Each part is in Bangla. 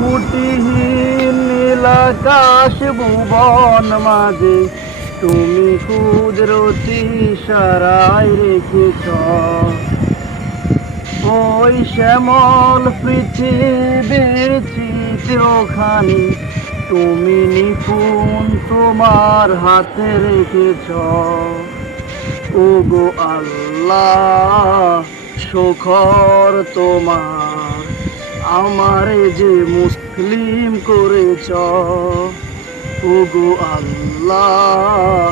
খুঁটিহীন নীল আকাশ ভুবন মাঝে তুমি কুদরতি ইশারায় রেখেছ ওই শ্যামল পৃথিবীর চিত্রখানি তুমি নিপুণ তোমার হাতে রেখেছ। ওগো আল্লাহ শোকর তোমার, আমারে যে মুসলিম করেছ। ওগো আল্লাহ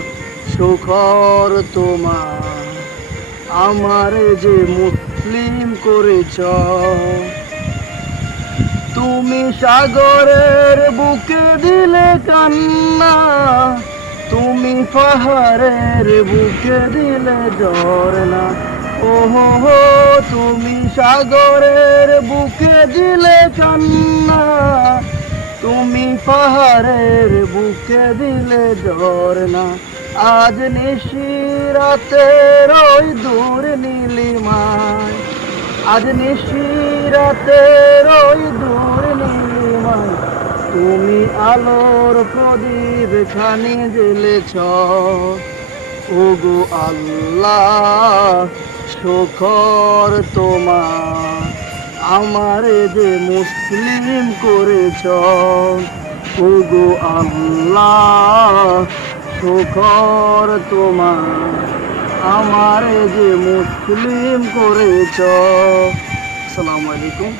শোকর তোমার, আমারে যে মুসলিম করেছ। তুমি সাগরের বুকে দিলে কান্না, তুমি পাহাড়ের বুকে দিলে ঝরনা। ওহো তুমি সাগরের বুকে দিলে কান্না, তুমি পাহাড়ের বুকে দিলে ঝরনা। আজ নিশিরাতের ওই দূর নীলিমায়, আজ নিশিরাতের ওই দূর নীলিমায় তুমি আলোর প্রদীপ খানি জ্বেলেছ। ওগো আল্লাহ শোকর তোমার, আমারে যে মুসলিম করেছ। ওগো আল্লাহ শোকর তোমার, আমারে যে মুসলিম করেছ। আসসালামু আলাইকুম।